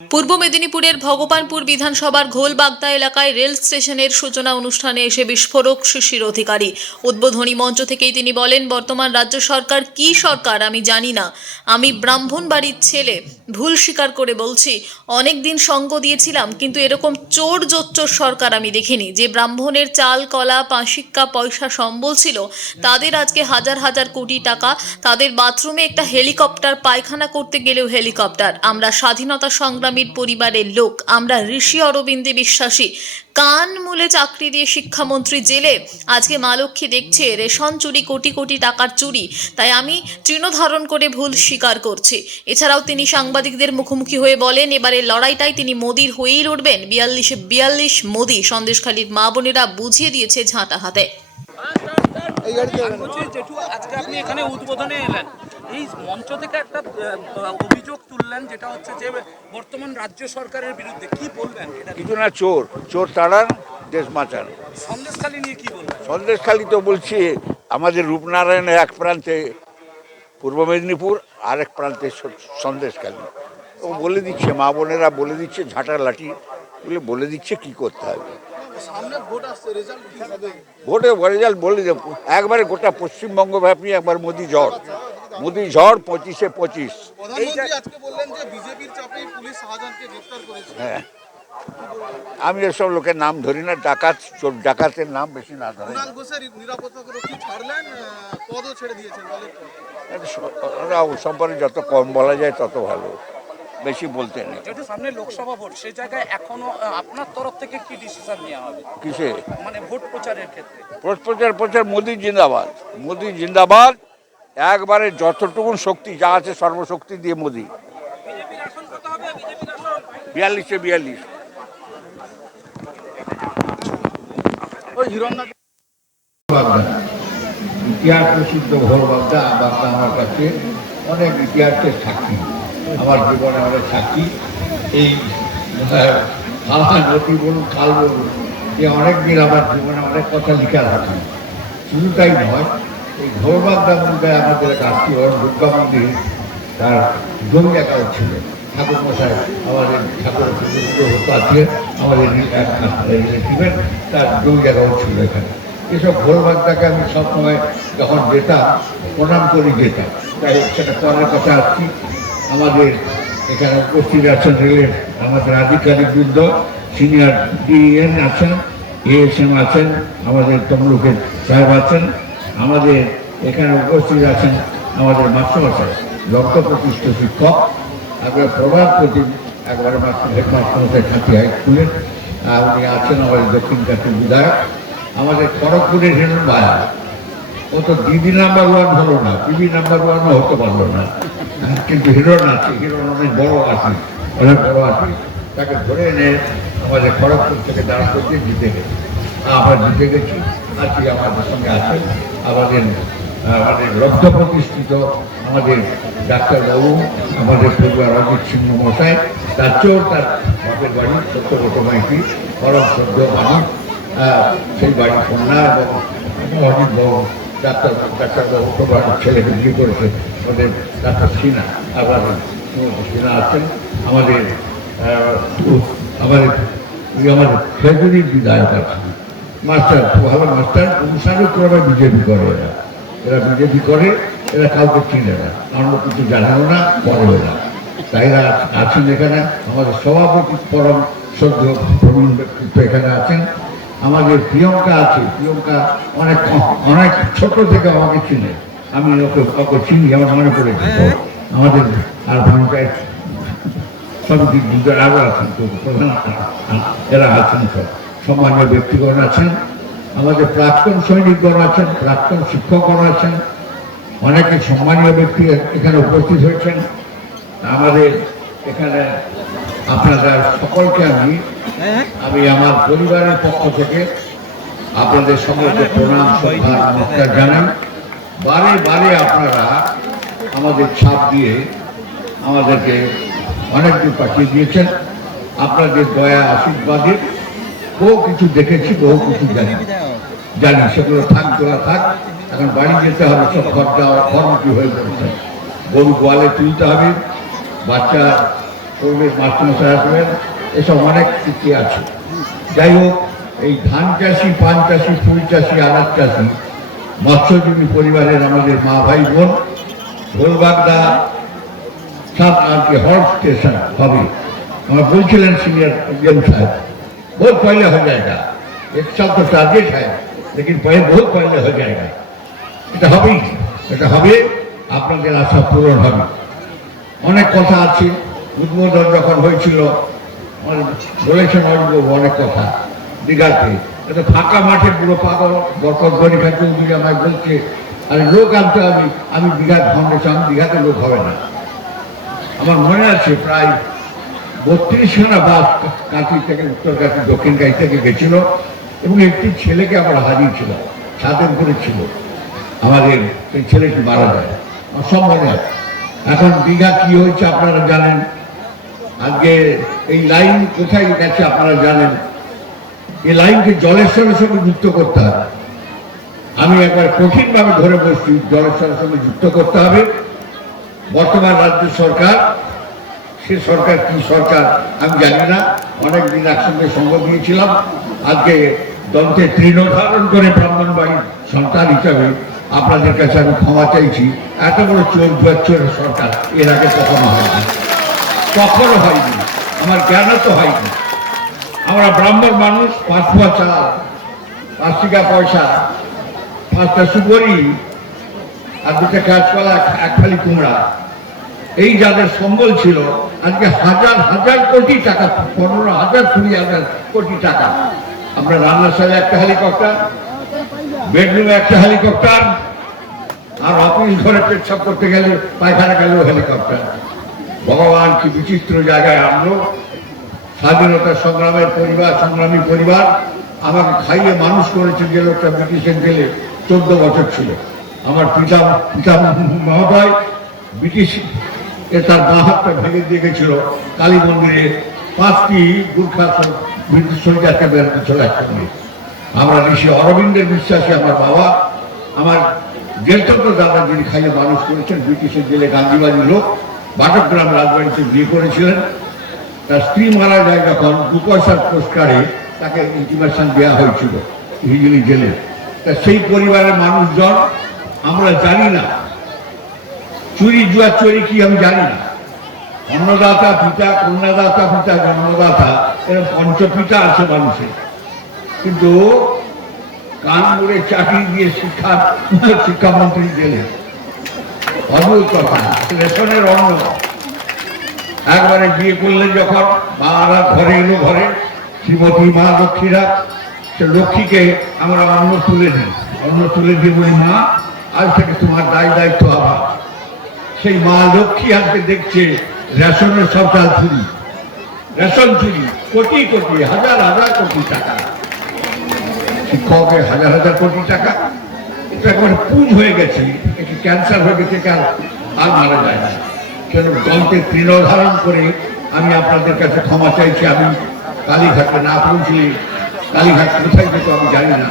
পূর্ব মেদিনীপুরের ভগবানপুর বিধানসভার ঘোলবাগদা এলাকায় রেল স্টেশনের সূচনা অনুষ্ঠানে এসে বিস্ফোরক শিশির অধিকারী। উদ্বোধনী মঞ্চ থেকেই তিনি বলেন, বর্তমান রাজ্য সরকার কি সরকার আমি জানি না। আমি ব্রাহ্মণ বাড়ির ছেলে, ভুল স্বীকার করে বলছি অনেক দিন সঙ্গ দিয়েছিলাম, কিন্তু এরকম চোর জোচ্চোর সরকার আমি দেখিনি। যে ব্রাহ্মণের চাল, কলা, পাঁশিক্কা, পয়সা সম্বল ছিল, তাদের আজকে হাজার হাজার কোটি টাকা, তাদের বাথরুমে একটা হেলিকপ্টার, পায়খানা করতে গেলেও হেলিকপ্টার। আমরা স্বাধীনতা সংগ্রামীর পরিবারের লোক, আমরা ঋষি অরবিন্দে বিশ্বাসী। কান মূলে চাকরি দিয়ে শিক্ষামন্ত্রী জেলে, আজকে মা লক্ষ্মী দেখছে রেশন চুরি, কোটি কোটি টাকার চুরি, তাই আমি তৃণধারণ করে ভুল স্বীকার করছি। এছাড়াও তিনি সাংবাদিকদের মুখোমুখি হয়ে বলেন এবারে লড়াইটাই তিনি মোদির হয়েই লড়বেন। বিয়াল্লিশে, বিয়াল্লিশ মোদি, সন্দেশখালীর মা বোনেরা বুঝিয়ে দিয়েছে ঝাঁটা হাতে। আমি বলছি জেঠু আজকে আপনি এখানে উদ্বোধনে এলেন। এই মঞ্চ থেকে একটা অভিযোগ তুললেন যেটা হচ্ছে যে বর্তমান রাজ্য সরকারের বিরুদ্ধে। কি বলবেন কিছু না চোর চোর তাড়ান দেশ বাঁচান। সন্দেশখালী নিয়ে কি বলবেন? সন্দেশখালী তো বলছি আমাদের রূপনারায়ণের এক প্রান্তে পূর্ব মেদিনীপুর আরেক প্রান্তে সন্দেশখালী। ও বলে দিচ্ছে মা বোনেরা বলে দিচ্ছে ঝাঁটা লাঠি বলে বলে দিচ্ছে কি করতে হবে? ভোটে রেজাল্ট বলে দেব একবারে গোটা পশ্চিমবঙ্গ ব্যাপী একবার মোদি ঝড়। মোদি ঝড় পঁচিশে পঁচিশ। হ্যাঁ। আমি এসব লোকের নাম ধরি না ডাকাত চোর ডাকাতের নাম বেশি না ধরে সম্পর্কে যত কম বলা যায় তত ভালো। বেশি বলতে নেই। যেহেতু সামনে লোকসভা ভোট সেই জায়গায় এখনও আপনার তরফ থেকে কি ডিসিশন নেওয়া হবে? কিসে? মানে ভোট প্রচারের ক্ষেত্রে। ভোট প্রচার প্রচার মোদি জিন্দাবাদ। মোদি জিন্দাবাদ একবারে যতটুকুন শক্তি যা আছে সর্বশক্তি দিয়ে মোদি। বিয়াল্লিশে বিয়াল্লিশ। ইতিহাস প্রসিদ্ধ ভোর বাগদা বাগদা আমার কাছে অনেক ইতিহাসের সাক্ষী। আমার জীবনে আমরা থাকি। এই খালা নদী বলুন খাল বলুন, এ অনেক দিন আমার জীবনে অনেক কথা লিখা রাখে শুধু তাই নয়, এই ভোর বাগদা মন্দিরে আমাদের এক আত্মীয় দুর্গা মন্দির, তার জমি একাউন্ট ছিল। ঠাকুর মশাই আমাদের ঠাকুর আছে, আমাদের রিলেটিভের তার জমি একাউন্ট ছিল এখানে। এসব ভোরবাগদাকে আমি সবসময় যখন যেতাম, প্রণাম করে যেতাম। তাই সেটা করার কথা আসছি। আমাদের এখানে উপস্থিত আছেন রেলের আমাদের আধিকারিক বৃন্দ, সিনিয়র ডিএন আছেন, এএসএম আছেন, আমাদের তমলুকের সাহেব আছেন, আমাদের এখানে উপস্থিত আছেন আমাদের মাস্টারমশাই লক্ষ্য প্রতিষ্ঠ শিক্ষক একবার প্রভাব প্রতি একবারে মাস্টার হেডমাস্টারমশাই খাতি হাই স্কুলের আর উনি আছেন আমাদের দক্ষিণ কাছের বিধায়ক, আমাদের খড়গপুরের হেরুন ভায়া ও তো দিদি নাম্বার ওয়ান হলো না, দিদি নাম্বার ওয়ানও হতে পারল না। কিন্তু হিরণ আছে হিরণ অনেক বড় আছে অনেক বড় আছে তাকে ধরে এনে আমাদের খড়গপুর থেকে দাঁড় করতে জিতে গেছে। আবার জিতে গেছি। আজকে আমাদের সঙ্গে আছে আমাদের আমাদের লব্ধ প্রতিষ্ঠিত আমাদের ডাক্তারবাবু আমাদের পরিবার অজিত সিংহ মশাই তার চেয়েও তার বাপের বাড়ি সত্যব্রত মাইতি পরম সদ্য মানুষ। সেই বাড়ি কন্যা এবং অজিত বাবু ডাক্তার ডাক্তারবাবু ওদের আবার আছেন। আমাদের মাস্টার, ভালো মাস্টার অনুসারক্রমে বিজেপি করে এরা। এরা বিজেপি করে, এরা কাউকে চিনে না। অন্য কিছু জানেও না পরেও না। তাই এরা আছেন এখানে। আমাদের সভাপতি পরম সদ্য প্রবীণ ব্যক্তিত্ব এখানে আছেন। আমাদের প্রিয়ঙ্কা আছে, প্রিয়ঙ্কা অনেক অনেক ছোট থেকে আমাকে চিনে। আমি ওকে ওকে চিনি, আমার মনে পড়েছে আমাদের আর পঞ্চায়েত সমিতির দুজন আরও আছেন প্রধান এরা আছেন সব। সম্মানীয় ব্যক্তিগণ আছেন, আমাদের প্রাক্তন সৈনিকগণ আছেন, প্রাক্তন শিক্ষকগণ আছেন, অনেকে সম্মানীয় ব্যক্তি এখানে উপস্থিত হয়েছেন। আমাদের এখানে আপনাদের সকলকে আমি আমি আমার পরিবারের পক্ষ থেকে আপনাদের সকলকে প্রণাম শ্রদ্ধা নমস্কার জানাই। বারে বারে আপনারা আমাদের ছাপ দিয়ে আমাদেরকে অনেক দূর পাঠিয়ে দিয়েছেন। আপনাদের দয়া আশীর্বাদে বহু কিছু দেখেছি বহু কিছু জানি। জানি সেগুলো থাক তোলা থাক। এখন বাড়ি যেতে হবে সব খরচা ফর্মটি হয়ে পড়েছে। গরু গোয়ালে তুলতে হবে বাচ্চা পরিবেশ মাস্টারমশাই আসবেন। এসব অনেক ইতি আছে। যাই হোক, এই ধান চাষি, পান চাষি, ফুল চাষি, আনাজ চাষি, মৎস্যজীবী পরিবারের আমাদের মা ভাই বোন গোলবাগদা সাত আজকে হর স্টেশন, হবে। আমার বলছিলেন সিনিয়র গেম সাহেব बहुत পয়লে हो जाएगा एक তো চার্জে टारगेट লেকিন लेकिन पहले बहुत হয়ে हो এটা হবেই, এটা হবে, আপনাদের আশা পূরণ হবে। অনেক কথা আছে উদ্বোধন যখন হয়েছিল বলেছেন অনেক অনেক কথা। দীঘাতে এটা ফাঁকা মাঠে পুরো পাগল, বরকত গরিখা চৌধুরী আমায় বলছে, আরে লোক আনতে আমি আমি দীঘার ফাউন্ডেশন দীঘাতে লোক হবে না। আমার মনে আছে, প্রায় বত্রিশখানা বাস কাঁচি থেকে উত্তর কাঁচি দক্ষিণ কাঁচি থেকে গেছিল, এবং একটি ছেলেকে আমরা হারিয়েছিল ছাদের উপরে ছিল। আমাদের সেই ছেলেটি মারা যায়। আমার সব মনে আছে। এখন দীঘা কি হয়েছে আপনারা জানেন? আজকে এই লাইন কোথায় গেছে আপনারা জানেন? এই লাইনকে জলের সঙ্গে সঙ্গে যুক্ত করতে হবে। আমি একবার কঠিনভাবে ধরে বসছি জলের সঙ্গে সঙ্গে যুক্ত করতে হবে। বর্তমান রাজ্য সরকার, সে সরকার কি সরকার আমি জানি না। অনেক দিন একসঙ্গে সঙ্গ দিয়েছিলাম। আজকে দলকে তৃণধারণ করে ব্রাহ্মণবাড়ির সন্তান হিসাবে আপনাদের কাছে আমি ক্ষমা চাইছি। এত বড় চোর জোয়ার সরকার, এর আগে কখনো হয়নি। কখনো হয়নি। আমার জ্ঞানও তো হয়নি। আমরা ব্রাহ্মণ মানুষ, পাঁচ পোয়া চাল, পাঁচ টাকা পয়সা, পাঁচটা সুগরি আর দুটা কাঁচকলা, এক ফালি কুমড়া। এই যাদের সম্বল ছিল, আজকে হাজার হাজার কোটি টাকা, পনেরো হাজার, কুড়ি হাজার কোটি টাকা। আমরা রান্নাশালে একটা হেলিকপ্টার বেডরুমে একটা হেলিকপ্টার আর অফিস ঘরে পেচ্ছাপ করতে গেলে পায়খানা গেলেও হেলিকপ্টার ভগবান কি বিচিত্র জায়গায় আনলো। স্বাধীনতা সংগ্রামের পরিবার, সংগ্রামী পরিবার আমাকে খাইয়ে মানুষ করেছে যে লোকটা ব্রিটিশের গেলে চোদ্দ বছর ছিল। আমার পিতা পিতা মহোদয় ব্রিটিশ এ তার বাঁ হাতটা ভেঙে দিয়ে গেছিল কালী মন্দিরে। পাঁচটি গুর্খা ব্রিটিশ সৈনিককে বেরোতে চলে একসঙ্গে আমরা ঋষি অরবিন্দের বিশ্বাসী আমার বাবা। আমার জ্যেষ্ঠত দাদা যিনি খাইয়ে মানুষ করেছেন ব্রিটিশের জেলে গান্ধীবাদী লোক। বাটকগ্রাম রাজবাড়িতে বিয়ে করেছিলেন। তার স্ত্রী মারা যায় যখন দু পয়সার পুরস্কারে তাকে ইন্টিমেশন দেওয়া হয়েছিল হিজলি জেলে। তা সেই পরিবারের মানুষজন, আমরা জানি না। চুরি, জুয়া, চুরি কি আমি জানি না। অন্নদাতা, পিতা, কন্যাদাতা, পিতা, জন্মদাতা, এরকম পঞ্চপিতা আছে মানুষের। কিন্তু কানপুরে চাকরি দিয়ে শিক্ষা শিক্ষামন্ত্রী গেলেন অদ্ভুত কথা, রেশনের অন্ন একবারে বিয়ে করলেন যখন মারা ঘরে এলো ঘরে, শ্রীমতী মা লক্ষ্মীরা, সে লক্ষ্মীকে আমরা অন্ন তুলে দিই। অন্ন তুলে দিয়ে বলি, মা, আজ থেকে তোমার দায় দায়িত্ব আবার সেই মা লক্ষ্মী আজকে দেখছে রেশনের চাল চুরি। রেশন চুরি, কোটি কোটি, হাজার হাজার কোটি টাকা। শিক্ষকের হাজার হাজার কোটি টাকা? এটা একবার পুজ হয়ে গেছে একটু ক্যান্সার হয়ে গেছে কার আর মারা যায় না। কেন দলকে তৃণধারণ করে আমি আপনাদের কাছে ক্ষমা চাইছি। আমি কালীঘাটে না পৌঁছলে কালীঘাট কোথায় যেত আমি জানি না।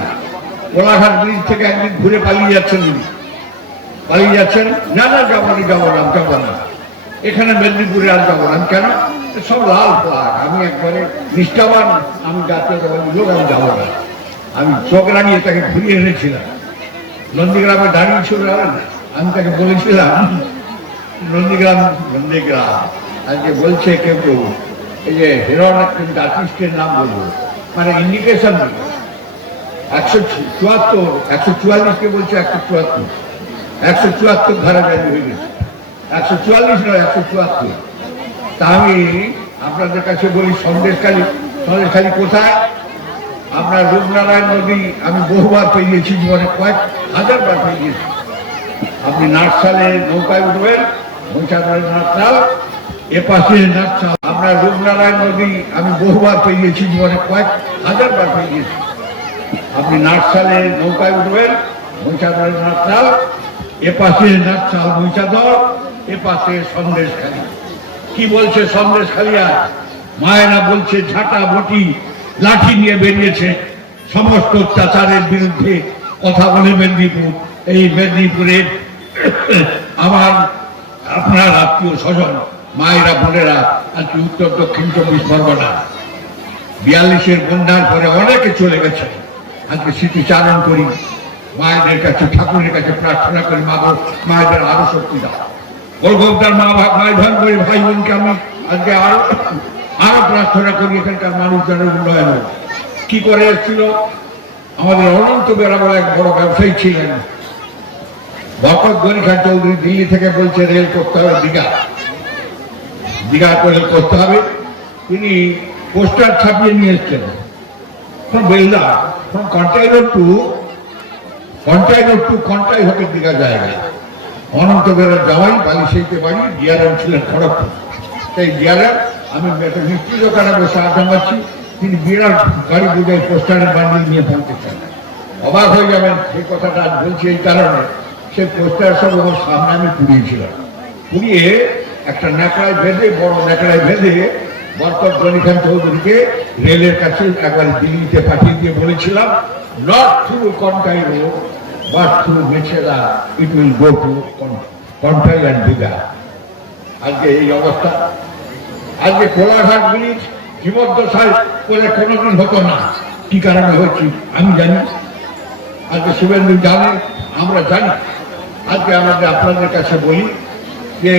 কোলাঘাট ব্রিজ থেকে একদিন ঘুরে পালিয়ে যাচ্ছেন পালিয়ে যাচ্ছেন, না না, যাব না যাব না যাব না। এখানে মেদিনীপুরে আর যাব না। কেন? সব লাল ফ্লাগ আমি একবারে নিষ্ঠাবান, আমি জাতীয় লোক, আমি যাব না। আমি চোখ রাঙিয়ে তাকে ঘুরিয়ে এনেছিলাম। নন্দীগ্রামে দাঁড়িয়ে ছিল? আমি তাকে বলেছিলাম, নন্দীগ্রাম নন্দীগ্রাম। আজকে বলছে কেউ এই যে হিরণ কিন্তু আর্টিস্টের নাম বলব। মানে ইন্ডিকেশন একশো চুয়াত্তর, একশো চুয়াল্লিশকে বলছে একশো চুয়াত্তর। একশো চুয়াত্তর ধারা জারি হয়ে গেছে। একশো চুয়াল্লিশ নয়, একশো চুয়াত্তর। তা আমি আপনাদের কাছে বলি, সন্দেশখালী সন্দেশখালী কোথায়? আপনার রূপনারায়ণ নদী আমি বহুবার পেরিয়েছি জীবনে কয়েক হাজার বার পেরিয়েছি আপনি নাটসালে নৌকায় উঠবেন মহিষাদলের নাটসাল এ পাশে নাটসাল আপনার রূপনারায়ণ নদী, আমি বহুবার পেরিয়েছি জীবনে কয়েক হাজার বার পেরিয়েছি আপনি নাটসালে নৌকায় উঠবেন মহিষাদলের নাটসাল এ পাশে নাটসাল মহিষাদল এ পাশে সন্দেশ খালি। কি বলছে সন্দেশখালী আর মায়েরা বলছে ঝাঁটা বটি লাঠি নিয়ে বেরিয়েছে, সমস্ত অত্যাচারের বিরুদ্ধে কথা বলে মেদিনীপুর, এই মেদিনীপুরের আমার আপনার আত্মীয় স্বজন, মায়েরা, বোনেরা, আজকে উত্তর, দক্ষিণ চব্বিশ পরগনা, বিয়াল্লিশের বন্যার পরে অনেকে চলে গেছে। আজকে স্মৃতিচারণ করি, মায়েদের কাছে, ঠাকুরের কাছে প্রার্থনা করি, মা মায়েদের আরও শক্তি দাও। গোলগোপদার মা ভাই ভাই করি ভাই বোনকে আমি আজকে আরও আরও প্রার্থনা করি, এখানকার মানুষজনের উন্নয়ন। কি করে এসেছিল? আমাদের অনন্ত বেড়া এক বড় ব্যবসায়ী ছিলেন। বরকত খান চৌধুরী দিল্লি থেকে বলছে রেল করতে হবে দীঘা। দীঘা করে করতে হবে। তিনি পোস্টার ছাপিয়ে নিয়ে এসছেন। from Belda, from container to container to Contai Digha জায়গা অনন্ত বেড়ার জামাই বালি সেইতে বাড়ি ডিয়ারাম ছিলেন খড়গপুর। সেই ডিয়ারাম আমি একটা মিষ্টি বসে তিনি বিরাট গাড়ি বুঝাই পোস্টারের বান্ডিল নিয়ে পৌঁছেছেন অবাক হয়ে যাবেন, সেই কথাটা বলছি এই কারণে। সে পোস্টার সব ওর সামনে আমি পুড়িয়েছিলাম। পুড়িয়ে একটা ন্যাকড়ায় বেঁধে, বড় ন্যাকড়ায় বেঁধে বরকত খান চৌধুরীকে রেলের কাছে একবার দিল্লিতে পাঠিয়ে দিয়ে বলেছিলাম not through Contai road but through Mecheda it will go to Contai and Digha আজকে এই অবস্থা। আজকে কোলাঘাট ব্রিজ জীবদ্দশায় করে কোনোদিন হতো না। কি কারণে হচ্ছে আমি জানি। আজকে শুভেন্দু জানে, আমরা জানি। আজকে আমাদের আপনাদের কাছে বলি যে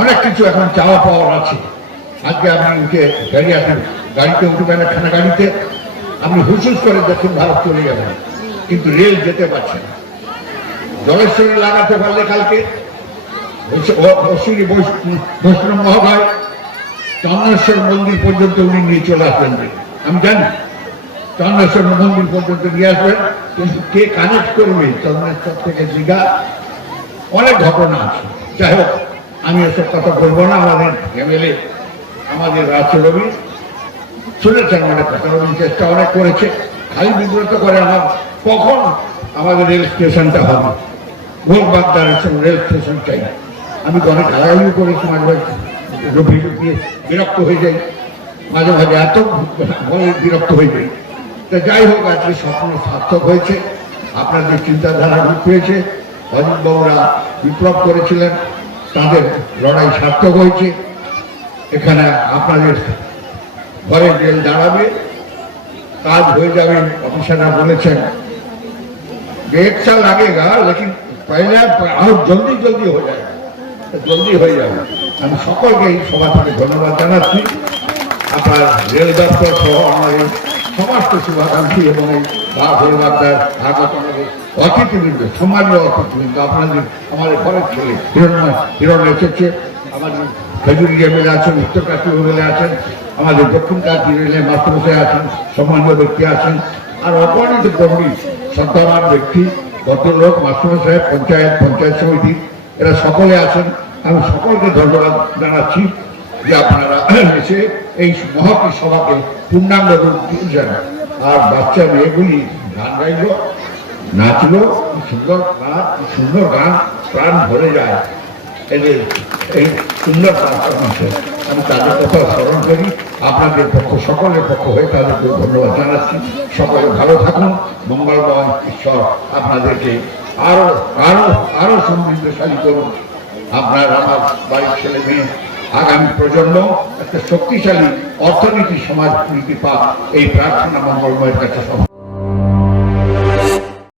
অনেক কিছু এখন চাওয়া পাওয়ার আছে। আজকে আপনি উঠে গাড়ি আপনার গাড়িতে, উঠবেন একখানা গাড়িতে। আপনি হুসুস করে দক্ষিণ ভারত চলে যাবেন, কিন্তু রেল যেতে পারছে না। জলেশ্বরে লাগাতে পারলে কালকে। বৈষ্ণব মহোদয় চন্দ্রেশ্বর মন্দির পর্যন্ত উনি নিয়ে চলে আসবেন। আমি জানি চন্দ্রেশ্বর মন্দির পর্যন্ত নিয়ে আসবেন, কিন্তু কে কানেক্ট করবে চন্দ্রেশ্বর থেকে দীঘা অনেক ঘটনা আছে। যাই হোক, আমি এসব কথা বলব না, আমাদের এমএলএ আমাদের রাজ্য রবি শুনেছেন অনেক কথা রবি চেষ্টা অনেক করেছে। খালি বিব্রত করে আমার, কখন আমাদের রেল স্টেশনটা হবে? ভোট বাগদার রেল স্টেশন চাই আমি অনেক গালাগালি করেছি মাঝে। বিরক্ত হয়ে যাই মাঝে মাঝে এত বলে বিরক্ত হয়ে যাই তা যাই হোক, আজকে স্বপ্ন সার্থক হয়েছে, আপনাদের চিন্তাধারা রূপ হয়েছে অজিতবাবুরা বিপ্লব করেছিলেন, তাদের লড়াই সার্থক হয়েছে। এখানে আপনাদের ঘরে জেল দাঁড়াবে, কাজ হয়ে যাবে, অফিসাররা বলেছেন। এক সাল লাগেগা লেকিন পহলে আরও জলদি জলদি হয়ে যাবে জলদি হয়ে যাবে। আমি সকলকে এই সভা থেকে ধন্যবাদ জানাচ্ছি। আপনার রেল দপ্তর সহ আমাদের সমস্ত শুভাকাঙ্ক্ষী এবং এই রাহুলবাদার আগত অতিথিবৃন্দ সমাজীয় অতিথিবৃন্দ আপনাদের আমাদের ঘরের ছেলে, হিরণময় হিরণ এসেছে। আমাদের খেজুরি এমএলএ আছেন উত্তর কাশ্মীর আছেন, আমাদের দক্ষিণ কাশ্মীর এমএলএ মাস্টারমশাই আছেন, সম্মানীয় ব্যক্তি আছেন, আর অপরিণত কর্মী সন্তান ব্যক্তি, ভদ্রলোক, মাস্টারমশাই, পঞ্চায়েত পঞ্চায়েত সমিতি, এরা সকলে আছেন। আমি সকলকে ধন্যবাদ জানাচ্ছি যে আপনারা এসে এই মহতি সভাকে পূর্ণাঙ্গ রূপ দিয়েছেন। আর বাচ্চা মেয়েগুলি গান গাইল, নাচলো সুন্দর নাচ সুন্দর গান, প্রাণ ভরে যায়। এদের এই সুন্দর পারফরমেন্সে আমি তাদের কথা স্মরণ করি। আপনাদের পক্ষ, সকলের পক্ষ হয়ে তাদেরকে ধন্যবাদ জানাচ্ছি। সকলে ভালো থাকুন। মঙ্গলময় ঈশ্বর আপনাদেরকে আরও আরও আরও সমৃদ্ধশালী করুন। আপনার আমার বাড়ির ছেলে মেয়ে, আগামী প্রজন্ম একটা শক্তিশালী অর্থনীতি সমাজ নীতি পাক, এই প্রার্থনা মঙ্গলময়ের কাছে